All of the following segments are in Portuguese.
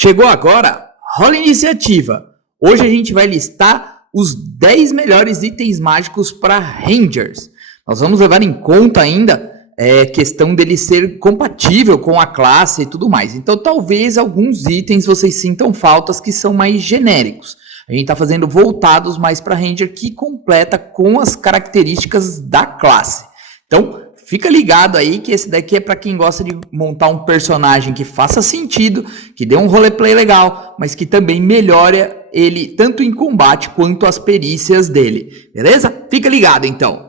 Chegou agora, rola a iniciativa. Hoje a gente vai listar os 10 melhores itens mágicos para Rangers. Nós vamos levar em conta ainda questão dele ser compatível com a classe e tudo mais. Então talvez alguns itens vocês sintam faltas que são mais genéricos. A gente está fazendo voltados mais para Ranger que completa com as características da classe. Então fica ligado aí que esse daqui é para quem gosta de montar um personagem que faça sentido, que dê um roleplay legal, mas que também melhore ele tanto em combate quanto as perícias dele. Beleza? Fica ligado então.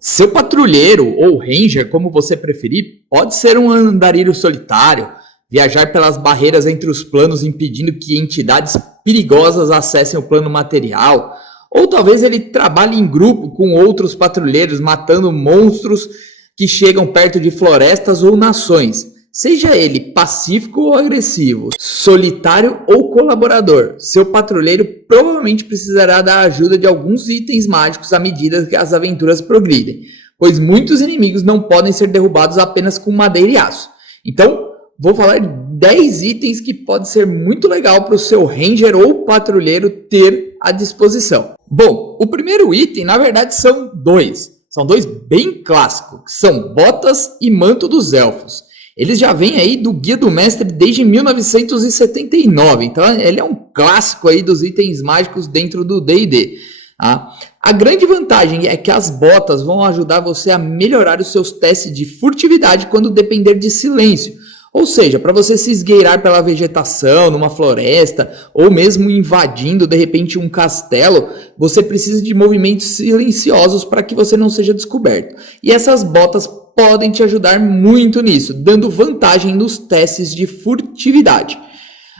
Seu patrulheiro ou ranger, como você preferir, pode ser um andarilho solitário, viajar pelas barreiras entre os planos impedindo que entidades perigosas acessem o plano material, ou talvez ele trabalhe em grupo com outros patrulheiros matando monstros que chegam perto de florestas ou nações. Seja ele pacífico ou agressivo, solitário ou colaborador, seu patrulheiro provavelmente precisará da ajuda de alguns itens mágicos à medida que as aventuras progridem, pois muitos inimigos não podem ser derrubados apenas com madeira e aço. Então, vou falar de 10 itens que pode ser muito legal para o seu ranger ou patrulheiro ter à disposição. Bom, o primeiro item na verdade são dois. São dois bem clássicos, que são botas e manto dos elfos. Eles já vêm aí do Guia do Mestre desde 1979, então ele é um clássico aí dos itens mágicos dentro do D&D. Tá? A grande vantagem é que as botas vão ajudar você a melhorar os seus testes de furtividade quando depender de silêncio. Ou seja, para você se esgueirar pela vegetação, numa floresta, ou mesmo invadindo de repente um castelo, você precisa de movimentos silenciosos para que você não seja descoberto. E essas botas podem te ajudar muito nisso, dando vantagem nos testes de furtividade.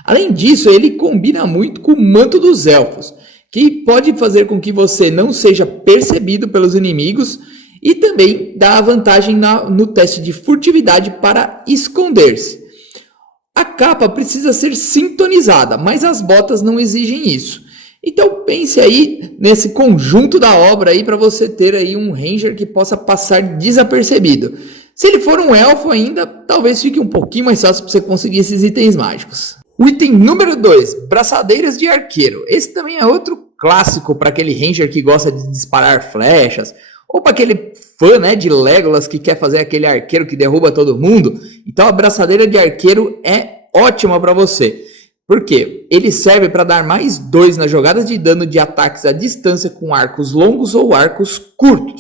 Além disso, ele combina muito com o manto dos elfos, que pode fazer com que você não seja percebido pelos inimigos e também dá a vantagem no teste de furtividade para esconder-se. A capa precisa ser sintonizada, mas as botas não exigem isso. Então pense aí nesse conjunto da obra aí para você ter aí um ranger que possa passar desapercebido. Se ele for um elfo ainda, talvez fique um pouquinho mais fácil para você conseguir esses itens mágicos. O item número 2, braçadeiras de arqueiro. Esse também é outro clássico para aquele ranger que gosta de disparar flechas, ou para aquele fã, né, de Legolas que quer fazer aquele arqueiro que derruba todo mundo. Então a braçadeira de arqueiro é ótima para você. Por quê? Ele serve para dar mais 2 nas jogadas de dano de ataques à distância com arcos longos ou arcos curtos.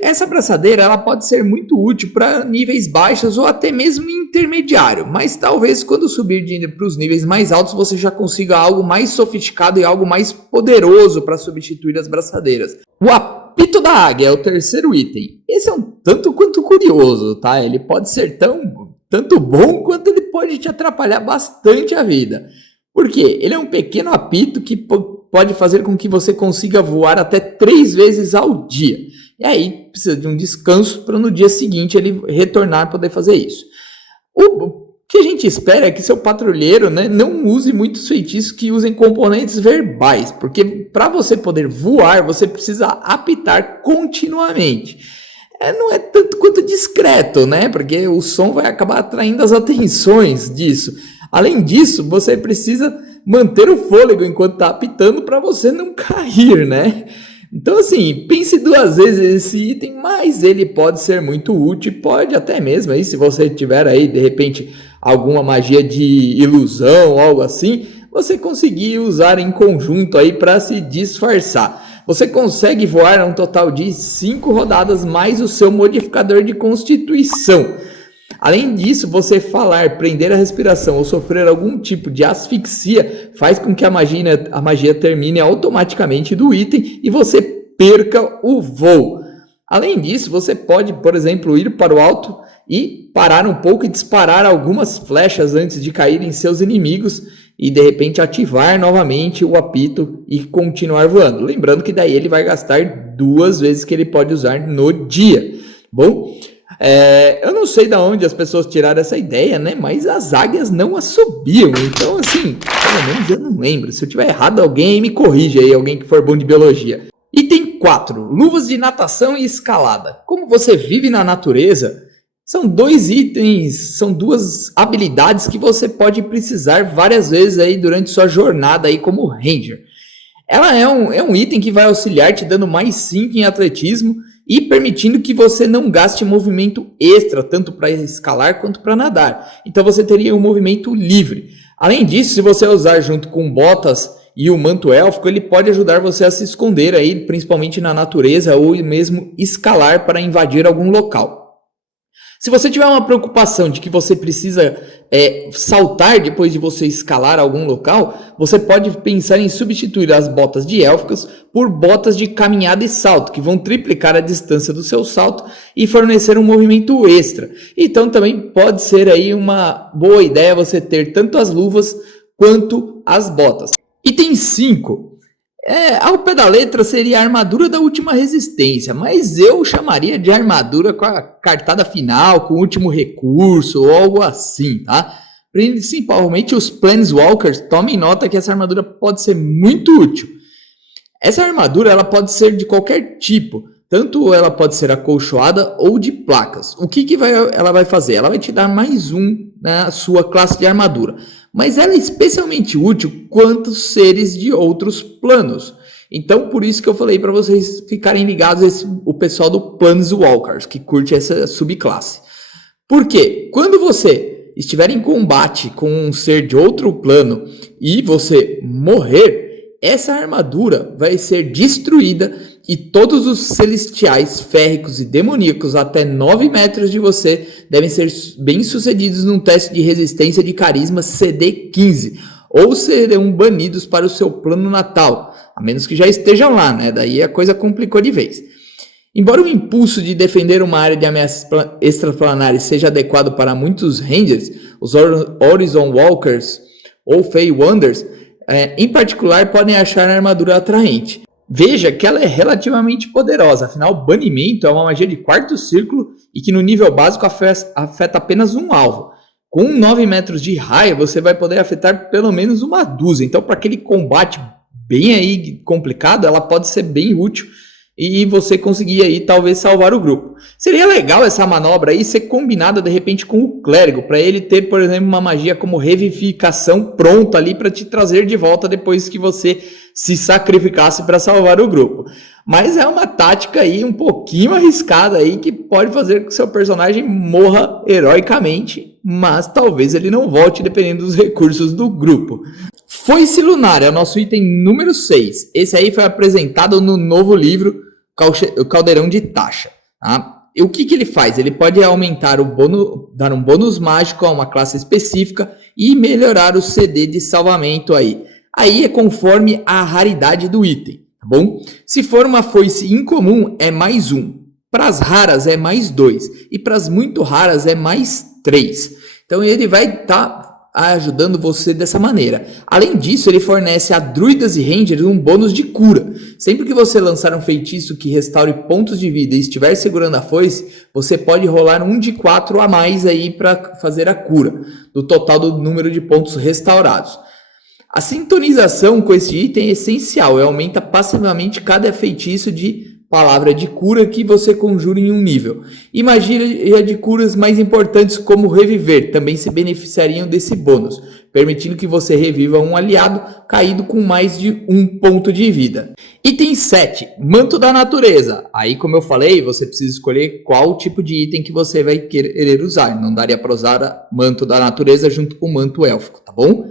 Essa braçadeira ela pode ser muito útil para níveis baixos ou até mesmo intermediário, mas talvez quando subir para os níveis mais altos você já consiga algo mais sofisticado e algo mais poderoso para substituir as braçadeiras. O apito da águia é o terceiro item. Esse é um tanto quanto curioso, tá? Ele pode ser tanto bom quanto ele pode te atrapalhar bastante a vida. Por quê? Ele é um pequeno apito que pode fazer com que você consiga voar até 3 vezes ao dia. E aí precisa de um descanso para no dia seguinte ele retornar e poder fazer isso. O que a gente espera é que seu patrulheiro, né, não use muitos feitiços que usem componentes verbais, porque para você poder voar você precisa apitar continuamente. Não é tanto quanto discreto, né? Porque o som vai acabar atraindo as atenções disso. Além disso, você precisa manter o fôlego enquanto está apitando para você não cair, né? Então, assim, pense 2 vezes esse item, mas ele pode ser muito útil. Pode até mesmo, aí, se você tiver aí, de repente, alguma magia de ilusão ou algo assim, você conseguir usar em conjunto aí para se disfarçar. Você consegue voar um total de 5 rodadas mais o seu modificador de constituição. Além disso, você falar, prender a respiração ou sofrer algum tipo de asfixia faz com que a magia termine automaticamente do item e você perca o voo. Além disso, você pode, por exemplo, ir para o alto e parar um pouco e disparar algumas flechas antes de cair em seus inimigos e de repente ativar novamente o apito e continuar voando. Lembrando que daí ele vai gastar 2 vezes que ele pode usar no dia. Bom, eu não sei de onde as pessoas tiraram essa ideia, né? Mas as águias não assobiam. Então, assim, pelo menos eu não lembro. Se eu tiver errado, alguém me corrige aí, alguém que for bom de biologia. Item 4. Luvas de natação e escalada. Como você vive na natureza, são 2 itens, são 2 habilidades que você pode precisar várias vezes aí durante sua jornada aí como Ranger. Ela é um item que vai auxiliar te dando mais 5 em atletismo e permitindo que você não gaste movimento extra, tanto para escalar quanto para nadar. Então você teria um movimento livre. Além disso, se você usar junto com botas e o manto élfico, ele pode ajudar você a se esconder aí, principalmente na natureza, ou mesmo escalar para invadir algum local. Se você tiver uma preocupação de que você precisa saltar depois de você escalar algum local, você pode pensar em substituir as botas de élficas por botas de caminhada e salto, que vão triplicar a distância do seu salto e fornecer um movimento extra. Então também pode ser aí uma boa ideia você ter tanto as luvas quanto as botas. Item 5. Ao pé da letra seria a armadura da última resistência, mas eu chamaria de armadura com a cartada final, com o último recurso ou algo assim, tá? Principalmente os Planeswalkers, tomem nota que essa armadura pode ser muito útil. Essa armadura ela pode ser de qualquer tipo, tanto ela pode ser acolchoada ou de placas. O que ela vai fazer? Ela vai te dar mais um na sua classe de armadura. Mas ela é especialmente útil quanto seres de outros planos. Então, por isso que eu falei para vocês ficarem ligados o pessoal do Planeswalkers, que curte essa subclasse. Porque quando você estiver em combate com um ser de outro plano e você morrer, essa armadura vai ser destruída e todos os celestiais, férricos e demoníacos até 9 metros de você devem ser bem-sucedidos num teste de resistência de carisma CD 15 ou serão banidos para o seu plano natal, a menos que já estejam lá, né? Daí a coisa complicou de vez. Embora o impulso de defender uma área de ameaças extraplanares seja adequado para muitos Rangers, os Horizon Walkers ou Fey Wonders, em particular, podem achar a armadura atraente. Veja que ela é relativamente poderosa, afinal, banimento é uma magia de quarto círculo e que no nível básico afeta apenas um alvo. Com 9 metros de raio, você vai poder afetar pelo menos uma dúzia. Então, para aquele combate bem aí complicado, ela pode ser bem útil e você conseguir aí talvez salvar o grupo. Seria legal essa manobra aí ser combinada de repente com o clérigo, para ele ter, por exemplo, uma magia como revivificação pronta ali para te trazer de volta depois que você se sacrificasse para salvar o grupo. Mas é uma tática aí um pouquinho arriscada aí que pode fazer com que seu personagem morra heroicamente, mas talvez ele não volte dependendo dos recursos do grupo. Foice Lunar é o nosso item número 6. Esse aí foi apresentado no novo livro O Caldeirão de Tasha. Tá? E o que ele faz? Ele pode aumentar dar um bônus mágico a uma classe específica e melhorar o CD de salvamento aí. Aí é conforme a raridade do item, tá bom? Se for uma foice incomum, é mais 1. Para as raras é mais 2. E para as muito raras é mais 3. Então ele vai estar ajudando você dessa maneira. Além disso, ele fornece a druidas e rangers um bônus de cura. Sempre que você lançar um feitiço que restaure pontos de vida e estiver segurando a foice, você pode rolar um de 4 a mais aí para fazer a cura, do total do número de pontos restaurados. A sintonização com esse item é essencial e aumenta passivamente cada feitiço de palavra de cura que você conjura em um nível. E magia de curas mais importantes como reviver também se beneficiariam desse bônus, permitindo que você reviva um aliado caído com mais de 1 ponto de vida. Item 7, Manto da Natureza. Aí, como eu falei, você precisa escolher qual tipo de item que você vai querer usar. Não daria para usar Manto da Natureza junto com o Manto Élfico, tá bom?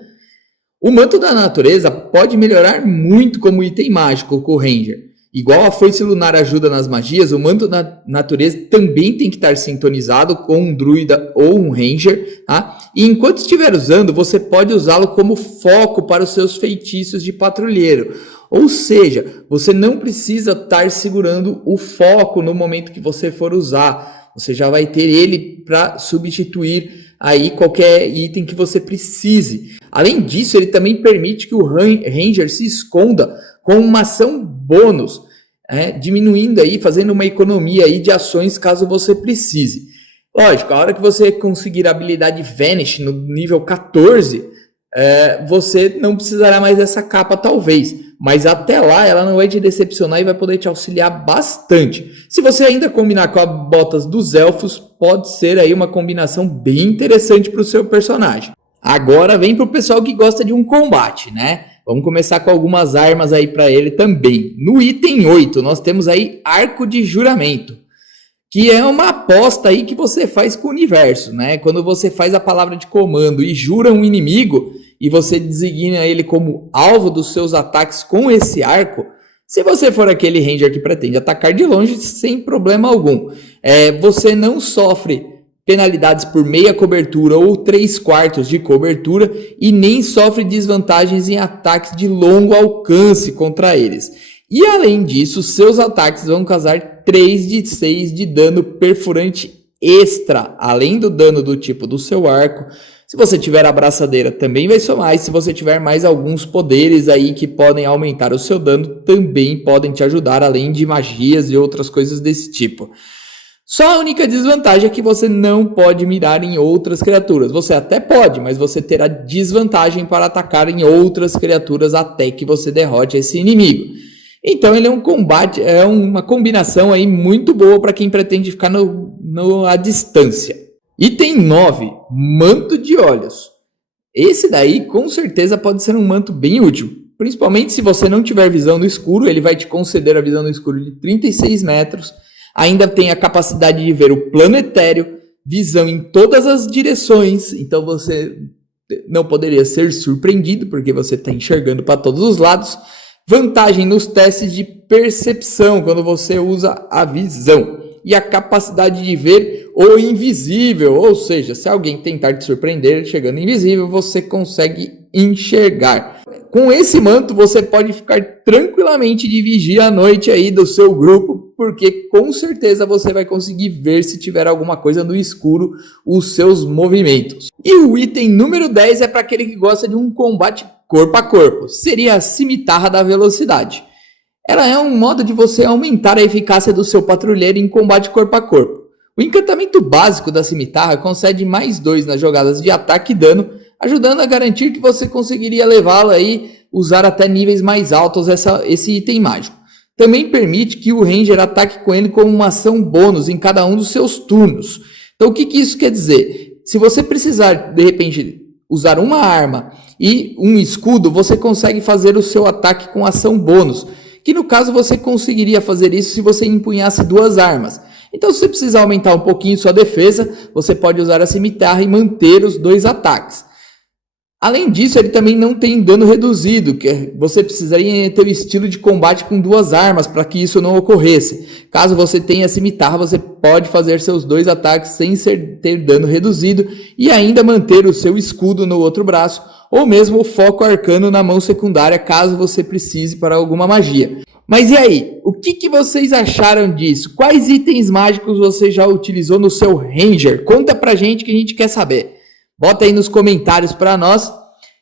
O Manto da Natureza pode melhorar muito como item mágico com o Ranger. Igual a Foice Lunar ajuda nas magias, o Manto da Natureza também tem que estar sintonizado com um druida ou um ranger, tá? E enquanto estiver usando, você pode usá-lo como foco para os seus feitiços de patrulheiro. Ou seja, você não precisa estar segurando o foco no momento que você for usar. Você já vai ter ele para substituir aí qualquer item que você precise. Além disso, ele também permite que o ranger se esconda com uma ação bônus, diminuindo aí, fazendo uma economia aí de ações caso você precise. Lógico, a hora que você conseguir a habilidade Vanish no nível 14, você não precisará mais dessa capa talvez, mas até lá ela não vai te decepcionar e vai poder te auxiliar bastante. Se você ainda combinar com as botas dos elfos, pode ser aí uma combinação bem interessante para o seu personagem. Agora vem para o pessoal que gosta de um combate, né? Vamos começar com algumas armas aí para ele também. No item 8, nós temos aí Arco de Juramento, que é uma aposta aí que você faz com o universo, né? Quando você faz a palavra de comando e jura um inimigo e você designa ele como alvo dos seus ataques com esse arco, se você for aquele ranger que pretende atacar de longe sem problema algum, você não sofre penalidades por meia cobertura ou 3/4 de cobertura e nem sofre desvantagens em ataques de longo alcance contra eles. E além disso, seus ataques vão causar 3 de 6 de dano perfurante extra, além do dano do tipo do seu arco. Se você tiver a braçadeira, também vai somar, e se você tiver mais alguns poderes aí que podem aumentar o seu dano, também podem te ajudar, além de magias e outras coisas desse tipo. Só a única desvantagem é que você não pode mirar em outras criaturas. Você até pode, mas você terá desvantagem para atacar em outras criaturas até que você derrote esse inimigo. Então ele é um combate, é uma combinação aí muito boa para quem pretende ficar à distância. Item 9, Manto de Olhos. Esse daí com certeza pode ser um manto bem útil. Principalmente se você não tiver visão no escuro, ele vai te conceder a visão no escuro de 36 metros. Ainda tem a capacidade de ver o plano etéreo, visão em todas as direções. Então você não poderia ser surpreendido, porque você está enxergando para todos os lados. Vantagem nos testes de percepção, quando você usa a visão. E a capacidade de ver o invisível, ou seja, se alguém tentar te surpreender chegando invisível, você consegue enxergar. Com esse manto, você pode ficar tranquilamente de vigia à noite aí do seu grupo, porque com certeza você vai conseguir ver se tiver alguma coisa no escuro, os seus movimentos. E o item número 10 é para aquele que gosta de um combate corpo a corpo, seria a Cimitarra da Velocidade. Ela é um modo de você aumentar a eficácia do seu patrulheiro em combate corpo a corpo. O encantamento básico da Cimitarra concede mais 2 nas jogadas de ataque e dano, ajudando a garantir que você conseguiria levá-la aí, usar até níveis mais altos esse item mágico. Também permite que o Ranger ataque com ele como uma ação bônus em cada um dos seus turnos. Então o que isso quer dizer? Se você precisar, de repente, usar uma arma e um escudo, você consegue fazer o seu ataque com ação bônus, que no caso você conseguiria fazer isso se você empunhasse 2 armas. Então se você precisar aumentar um pouquinho sua defesa, você pode usar a Cimitarra e manter os 2 ataques. Além disso, ele também não tem dano reduzido, que você precisaria ter o estilo de combate com 2 armas para que isso não ocorresse. Caso você tenha a Cimitarra, você pode fazer seus 2 ataques sem ter dano reduzido e ainda manter o seu escudo no outro braço, ou mesmo o foco arcano na mão secundária, caso você precise para alguma magia. Mas e aí? O que vocês acharam disso? Quais itens mágicos você já utilizou no seu Ranger? Conta pra gente que a gente quer saber. Bota aí nos comentários para nós.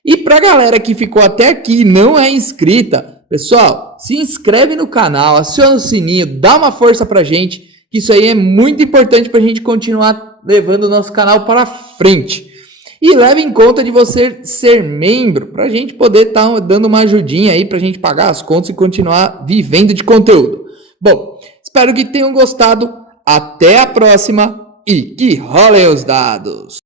E pra galera que ficou até aqui e não é inscrita, pessoal, se inscreve no canal, aciona o sininho, dá uma força pra gente, que isso aí é muito importante pra gente continuar levando o nosso canal para frente. E leve em conta de você ser membro, pra gente poder estar dando uma ajudinha aí, pra gente pagar as contas e continuar vivendo de conteúdo. Bom, espero que tenham gostado, até a próxima e que rolem os dados!